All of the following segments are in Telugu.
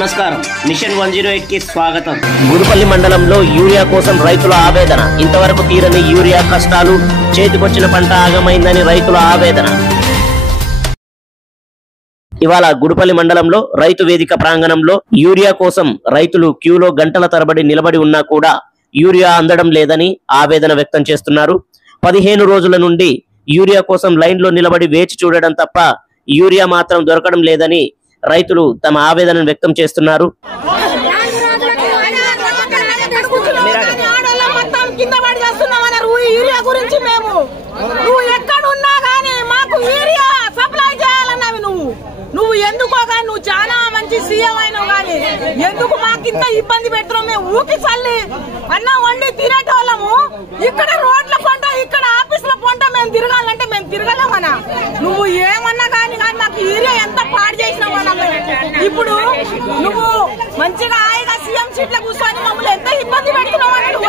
నమస్కారం మిషన్ 108 కి స్వాగతం. గుడిపల్లి మండలంలో యూరియా కోసం రైతుల ఆవేదన. ఇంతవరకు తీరని యూరియా కష్టాలు, చేతికొచ్చిన పంట ఆగమైందని రైతుల ఆవేదన. ఇవాళ గుడిపల్లి మండలంలో రైతు వేదిక ప్రాంగణంలో యూరియా కోసం రైతులు క్యూలో గంటల తరబడి నిలబడి ఉన్నా కూడా యూరియా అందడం లేదని ఆవేదన వ్యక్తం చేస్తున్నారు. 15 రోజుల నుండి యూరియా కోసం లైన్లో నిలబడి వేచి చూడడం తప్ప యూరియా మాత్రం దొరకడం లేదని రైతులు తమ ఆవేదనను వ్యక్తం చేస్తున్నారు. నువ్వు ఎందుకో కానీ నువ్వు చాలా మంచి సీఎం అయినావు కానీ ఎందుకు మాకింత ఇబ్బంది పెడుతున్నావు? మేము ఊకి చల్లి అన్నం వండి తినేటోళ్ళము. ఇక్కడ రోడ్ల పంట, ఇక్కడ ఆఫీసుల పంట మేము తిరగాలంటే మేము తిరగలేమన్నా. నువ్వు ఏమన్నా కానీ మాకు ఏరియా ఎంత పాడు చేసినావన్నా. ఇప్పుడు నువ్వు మంచిగా హాయిగా సీఎం సీట్ల కూర్చొని మమ్మల్ని ఎంత ఇబ్బంది పెడుతున్నావు అని నువ్వు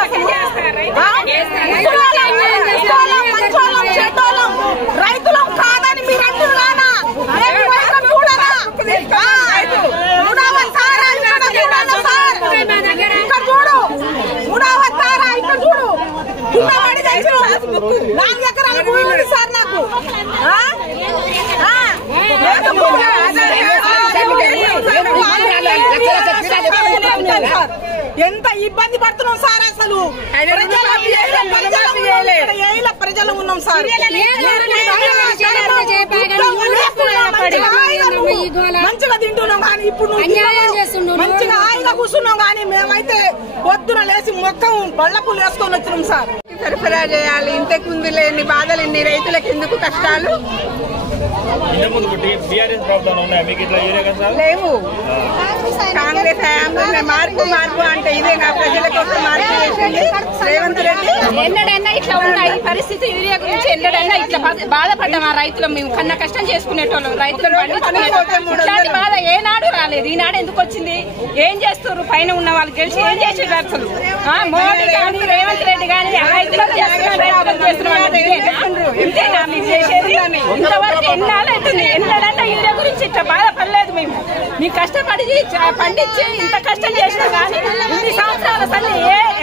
చెడ్డోళ్ళం రైతులం కాదని మీరు అంటున్నారా? సార్ నాకు ఎంత ఇబ్బంది పడుతున్నాం సార్. అసలు ప్రజలు ఉన్నాం సార్. మంచిగా తింటున్నాం కానీ ఇప్పుడు మంచిగా హాయిగా కూర్చున్నాం కానీ మేమైతే పొద్దున లేచి మొత్తం బళ్ళకు వేసుకొని వచ్చినాం సార్. సరఫరా చేయాలి. ఇంతకు ముందు లేని బాధలు ఇన్ని రైతులకు ఎందుకు కష్టాలు లేవు? కాంగ్రెస్ హయాంలో మార్పు అంటే ఇదేనా? ప్రజల కోసం మార్పు చేసింది రేవంత్ రెడ్డి. ఎన్నడైనా ఇట్లా ఉన్నాయి పరిస్థితి. యూరియా గురించి ఎన్నడైనా ఇట్లా బాధపడ్డాం. ఆ రైతులు మేము కన్నా కష్టం చేసుకునేటోళ్ళం, రైతులను పండించుకునేటోళ్ళం. ఇట్లాంటి బాధ ఏనాడు రాలేదు. ఈనాడు ఎందుకు వచ్చింది? ఏం చేస్తారు? పైన ఉన్న వాళ్ళు గెలిచి ఏం చేసేది? అసలు మోడీ కానీ రేవంత్ రెడ్డి కానీ రైతులకు ఇంతేనా మీరు చేసేది? ఇంతవరకు ఎన్నాళ్ళు అవుతుంది? ఎన్నడన్నా యూరియా గురించి ఇట్లా బాధపడలేదు మేము. మీకు కష్టపడి పండించి ఇంత కష్టం చేసినా కానీ ఇన్ని సంవత్సరాల సన్ని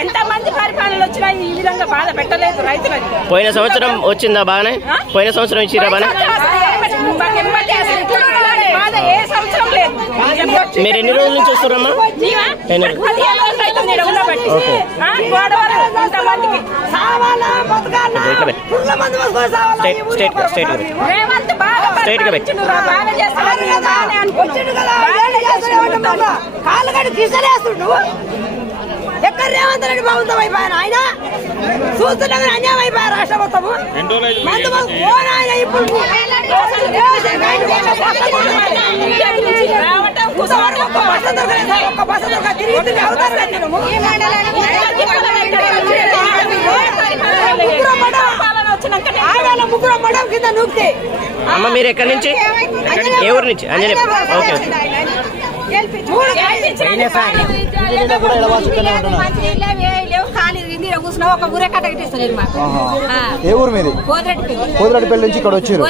ఎంత మంది పరిపాలనలు వచ్చినా ఈ విధంగా బాధ పెట్టలేదు రైతులకు. పోయిన సంవత్సరం వచ్చిందా బాగానే? పోయిన సంవత్సరం ఇచ్చిరా బాగానే? బాధ ఏ సంవత్సరం లేదు. మీరు ఎన్ని రోజుల నుంచి వస్తున్నారమ్మా? ఎక్కడ రేవంత్ రెడ్డి ప్రభుత్వం అయిపోయాను ఆయన చూస్తున్నా అన్యాయం అయిపోయారు రాష్ట్ర మొత్తము. ఇప్పుడు ఒక్క బస్సు దొరక తిరిగి అవుతారు. ముగ్గురు మడం కింద నూక్తే. అమ్మ మీరు ఎక్కడి నుంచి? ఏ ఊరు నుంచి? అంజనీ. ఓకే. ఏ ఊరు మీది? కోదిరెడ్డిపల్లి నుంచి ఇక్కడ వచ్చారు.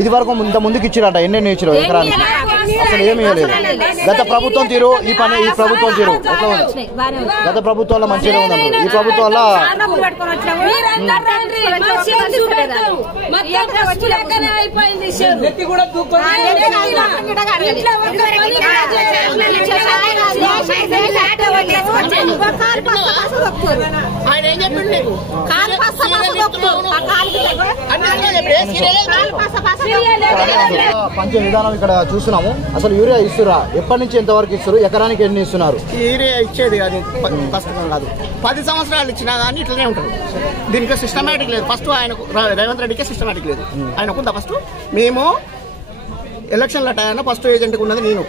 ఇది వరకు ఇంత ముందుకు ఇచ్చిరట. ఎన్ని ఇచ్చారు ఎకరానికి? అసలు ఏమి ఇవ్వలేదు. గత ప్రభుత్వం తీరు ఈ ప్రభుత్వం తీరు ఎట్లా ఉంది? గత ప్రభుత్వంలో మంచిగా ఉందంటారు. ఈ ప్రభుత్వంలో పంచే విధానం ఇక్కడ చూస్తున్నాము. అసలు యూరియా ఇస్తురా? ఎప్పటి నుంచి ఎంతవరకు ఇస్తారు? ఎకరానికి ఎన్ని ఇస్తున్నారు? యూరియా ఇచ్చేది అది కష్టం కాదు. 10 సంవత్సరాలు ఇచ్చినా కానీ ఇట్లనే ఉంటారు. దీనికి సిస్టమేటిక్ లేదు. ఫస్ట్ ఆయనకు రేవంత్ రెడ్డికే సిస్టమేటిక్ లేదు. ఆయనకుందా? ఫస్ట్ మేము ఎలక్షన్ల టైంలో ఫస్ట్ ఏజెంట్కి ఉన్నది నేను.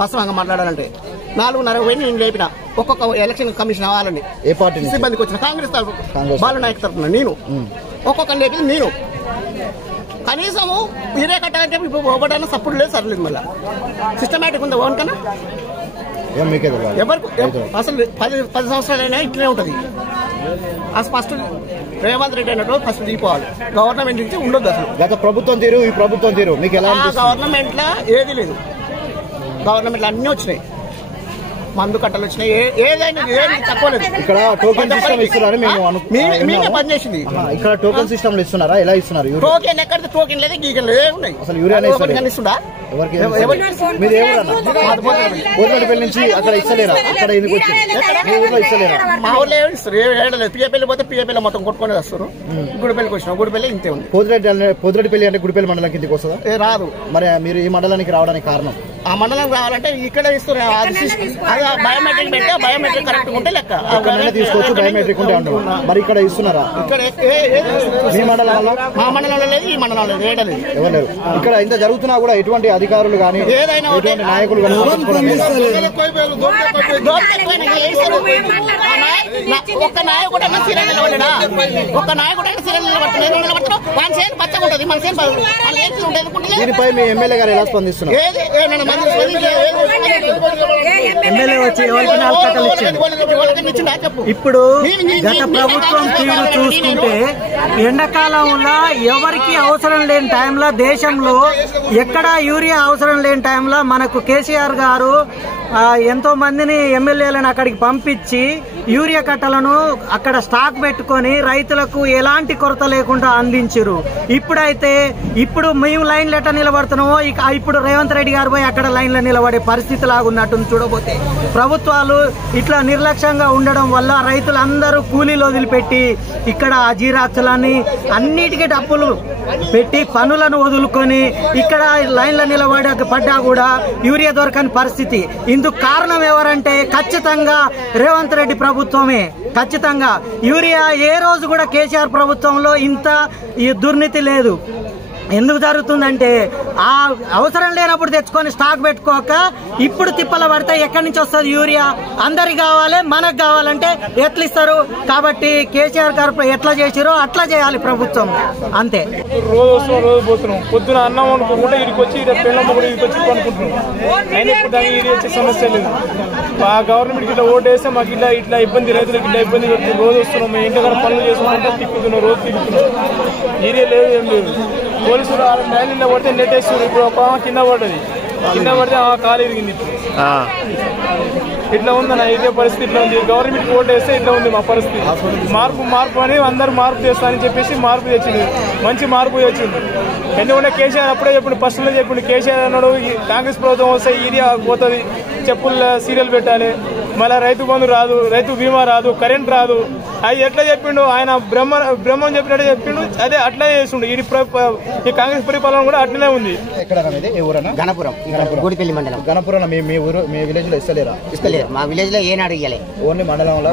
వాస్తవంగా మాట్లాడాలంటే 4.5 పోయి నేను లేపిన ఒక్కొక్క ఎలక్షన్ కమిషన్ అవ్వాలని. ఏ పార్టీ సిబ్బందికి వచ్చిన? కాంగ్రెస్ తరఫున బాలు నాయక్ తరఫున నేను ఒక్కొక్క లేపింది నేను. కనీసము యూరియా కట్టాలంటే ఇప్పుడు పోవడానికి సపోర్ట్ లేదు, సర్లేదు. మళ్ళీ సిస్టమేటిక్ ఉందా ఓన్కన్నా? ఎవరికి అసలు 10 సంవత్సరాలైనా ఇట్లనే ఉంటుంది. అసలు ఫస్ట్ రేవంత్ రెడ్డి అన్నట్టు ఫస్ట్ దిగిపోవాలి. గవర్నమెంట్ నుంచి ఉండొద్దు అసలు. గత ప్రభుత్వం తీరు ఈ ప్రభుత్వం తీరు మీకు ఎలా? గవర్నమెంట్ లో ఏది లేదు. గవర్నమెంట్ అన్నీ వచ్చినాయి, మందు కట్టలు వచ్చినాయి, ఏదైనా ఏది తక్కువ లేదు. ఇక్కడ టోకెన్ సిస్టమ్ ఇస్తున్నారని మేమే పనిచేసింది. ఇక్కడ టోకెన్ సిస్టమ్ ఇస్తున్నారా? ఎలా ఇస్తున్నారు? టోకెన్ ఎక్కడ టోకెన్ లేదు, గీకెన్ లేదు, ఉన్నాయి. అసలు యూరియా ఇస్తుందా? మీరు పోతులపల్లి నుంచి అక్కడ ఇస్తలేరా? అక్కడ ఎందుకు వచ్చి మీ ఊర్లో ఇస్తలేరా? మా ఊర్లో ఏమి ఇస్తారు, ఏడలేదు. పిఏపల్లి పోతే పిఏపల్లి మొత్తం కొట్టుకొని వస్తారు. గుడిపల్లికి వచ్చినాం, గుడిపల్లి ఇంతే ఉంది. పోతులపల్లి అంటే గుడిపల్లి మండలం కిందకి వస్తుందా? రాదు. మరి మీరు ఈ మండలానికి రావడానికి కారణం? ఆ మండలం రావాలంటే ఇక్కడ ఇస్తారు. బయోమెట్రిక్ పెడితే బయోమెట్రిక్ కరెక్ట్ ఉంటే లెక్క తీసుకోవచ్చు. బయోమెట్రిక్ ఉంటే ఉంటాం. మరి ఇక్కడ ఇస్తున్నారా? ఇక్కడ మీ మండలంలో? మా మండలంలో లేదు, ఈ మండలంలో లేదు, ఏడలేదు. ఎవరు ఇక్కడ ఇంత జరుగుతున్నా కూడా ఎటువంటి అధికారులు కానీ ఏదైనా నాయకులు కానీ ఒక్క నాయకుడు అన్న సీరియల్ నిలబడ్డా, ఒక్క నాయకుడు అన్న సీరియల్ నిలబడుతున్నాడు. మన సేన్ పచ్చగా ఉంటుంది, మన సేన్ ఉంటుంది. దీనిపై మీ ఎమ్మెల్యే గారు ఎలా స్పందిస్తున్నారు? ఇప్పుడు గత ప్రభుత్వం తీరు చూసుకుంటే ఎండాకాలంలో ఎవరికి అవసరం లేని టైంలో దేశంలో ఎక్కడ యూరియా అవసరం లేని టైంలో మనకు కేసీఆర్ గారు ఎంతో మందిని ఎమ్మెల్యేలను అక్కడికి పంపించి యూరియా కట్టలను అక్కడ స్టాక్ పెట్టుకొని రైతులకు ఎలాంటి కొరత లేకుండా అందించారు. ఇప్పుడు మేము లైన్లు ఎట్లా నిలబడుతున్నామో ఇప్పుడు రేవంత్ రెడ్డి గారు పోయి అక్కడ లైన్లో నిలబడే పరిస్థితి లాగున్నట్టు చూడబోతే ప్రభుత్వాలు ఇట్లా నిర్లక్ష్యంగా ఉండడం వల్ల రైతులందరూ కూలీలు వదిలిపెట్టి ఇక్కడ జీరాక్సులని అన్నిటికీ డబ్బులు పెట్టి పనులను వదులుకొని ఇక్కడ లైన్లో పడ్డా కూడా యూరియా దొరకని పరిస్థితి. ఇందుకు కారణం ఎవరంటే ఖచ్చితంగా రేవంత్ రెడ్డి ప్రభుత్వమే. ఖచ్చితంగా యూరియా ఏ రోజు కూడా కేసీఆర్ ప్రభుత్వంలో ఇంత ఈ దుర్నీతి లేదు. ఎందుకు జరుగుతుందంటే ఆ అవసరం లేనప్పుడు తెచ్చుకొని స్టాక్ పెట్టుకోక ఇప్పుడు తిప్పల పడితే ఎక్కడి నుంచి వస్తుంది యూరియా? అందరికి కావాలి, మనకు కావాలంటే ఎట్లా ఇస్తారు? కాబట్టి కేసీఆర్ గారు ఎట్లా చేసిరో అట్లా చేయాలి ప్రభుత్వం, అంతే. రోజు వస్తున్నాం, రోజు పోతున్నాం. పొద్దున అన్నం వండుకుంటే ఇడికి వచ్చి పిల్లమ్మ కూడా ఇడికి వచ్చి అనుకుంటున్నాం. అయినా ఇప్పుడు దానికి ఇది వచ్చే సమస్య లేదు. ఆ గవర్నమెంట్కి ఇట్లా ఓటు వేస్తే మాకు ఇట్లా ఇబ్బంది, రైతులకు ఇట్లా ఇబ్బంది పెడుతుంది. రోజు వస్తున్నాం, మేము ఇంటికాడ పనులు చేసుకుంటే తిప్పుతున్నాం, రోజు తిప్పుతున్నాం. ఏరియా లేదు, ఏం లేదు. పోలీసులు ర్యాలీలో పడితే నెట్ వేస్తున్నారు. ఇప్పుడు ఒక కింద పడ్డది, కింద పడితే కాలు ఇరిగింది. ఇట్లా ఉందన్న, ఇదే పరిస్థితి ఇట్లా ఉంది. గవర్నమెంట్ ఓటు వేస్తే ఇట్లా ఉంది మా పరిస్థితి. మార్పు అని అందరూ మార్పు చేస్తారని చెప్పేసి మార్పు తెచ్చింది, మంచి మార్పు వచ్చింది. ఎందుకంటే కేసీఆర్ అప్పుడే చెప్పిండు, ఫస్ట్లో చెప్పిండు. కేసీఆర్ అన్నాడు కాంగ్రెస్ ప్రభుత్వం వస్తే ఏరియా పోతుంది, చెప్పుల సీరియల్ పెట్టాలి, మళ్ళీ రైతు బంధు రాదు, రైతు బీమా రాదు, కరెంట్ రాదు. అది ఎట్లా చెప్పిండు ఆయన? బ్రహ్మం చెప్పినట్టు చెప్పిండు, అదే అట్లా చేస్తుండు. ఈ కాంగ్రెస్ పరిపాలన కూడా అట్లనే ఉంది. గణపురం, గుడిపల్లి మండలం. గణపురం మీ ఊరు, మీ విలేజ్ లో ఇస్తలేరా? ఇస్తలేరు, మా విలేజ్ లో ఏనాడు ఇయ్యలే. ఓన్లీ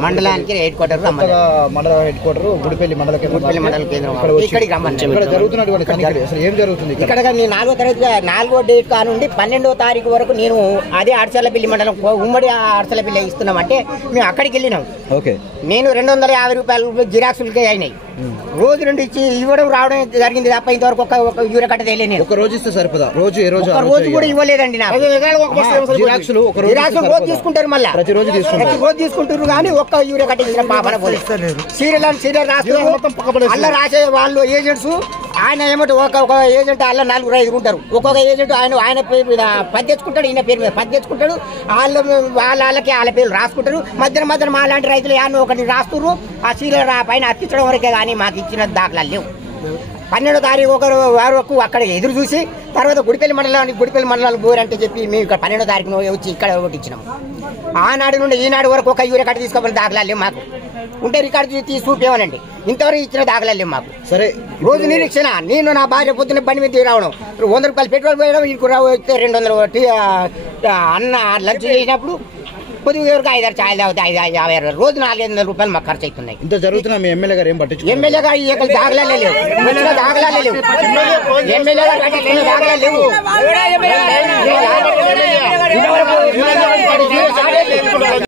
మండలానికి హెడ్ క్వార్టర్, మండల హెడ్ క్వార్టర్ గుడిపల్లి మండల కేంద్రం. ఇక్కడికి రమ్మని జరుగుతున్నటువంటి తనిఖీలు అసలు ఏం జరుగుతుంది ఇక్కడ? నేను 4వ తరగతి 4వ డేట్ కానుండి 12వ తారీఖు వరకు నేను అదే అడసలపల్లి మండలం ఉమ్మడి అడసలపల్లి ఇస్తున్నామంటే మేము అక్కడికి వెళ్ళినాం. నేను 250 రూపాయలు జిరాక్సులకే అయినాయి. రోజు 2 ఇచ్చి ఇవ్వడం రావడం జరిగింది తప్ప ఇంతవరకు ఒక యూరియా కట్ట తెలియదు. ఒక రోజు ఇస్తే సరిపోదా? రోజు కూడా ఇవ్వలేదండి. జిరాక్సులు రోజు తీసుకుంటారు, మళ్ళీ ప్రతిరోజు తీసుకుంటారు కానీ ఒక్క యూరియా కట్ట ఇచ్చిన పాపన సీరియల్ రాస్తారు. అల్ల రాసే వాళ్ళు ఏజెంట్స్ ఆయన ఏమంటే ఒక ఏజెంట్ అల్ల 4-5 ఉంటారు. ఒక్కొక్క ఏజెంట్ ఆయన పేరు మీద 10 తెచ్చుకుంటాడు, ఈయన పేరు మీద 10 తెచ్చుకుంటాడు. వాళ్ళకి వాళ్ళ పేర్లు రాసుకుంటారు. మధ్యన మా లాంటి రైతులు యాన్ని ఒకటి రాస్తున్నారు. ఆ సీరియల్ పైన అతికించడం వరకే కానీ మాకు ఇచ్చిన దాఖలాలు లేవు. 12వ తారీఖు వరకు అక్కడ ఎదురు చూసి తర్వాత గుడిపల్లి మండలానికి పోరంటే చెప్పి మేము ఇక్కడ 12వ తారీఖున వచ్చి ఇక్కడ ఒకటి ఇచ్చినాము. ఆనాడు నుండి ఈనాడు వరకు ఒక యూరియా కట్ట తీసుకోవాలి దాఖలాలు లేవు మాకు. ఉంటే రికార్డు తీసి చూపేమనండి, ఇంతవరకు ఇచ్చిన దాఖలాలు లేవు మాకు. సరే, రోజు నిరీక్షణ. నేను నా భార్య పొద్దున్న బండి మీద రావడం, 100 రూపాయలు పెట్రోల్ పోయడం, ఇంకో వస్తే 200 అన్న లంచ్ చేసినప్పుడు కొద్దిగా ఎవరికి 5-6 ఛాయలు తాగితే 50 రోజు 400-500 రూపాయలు మాకు ఖర్చు అవుతున్నాయి. ఇంత జరుగుతున్నా మీ ఎమ్మెల్యే గారు ఏం పట్టించు? ఎమ్మెల్యే గారు దాఖలాలే లేవు, ఎమ్మెల్యే గారు దాఖలాలు లేవు.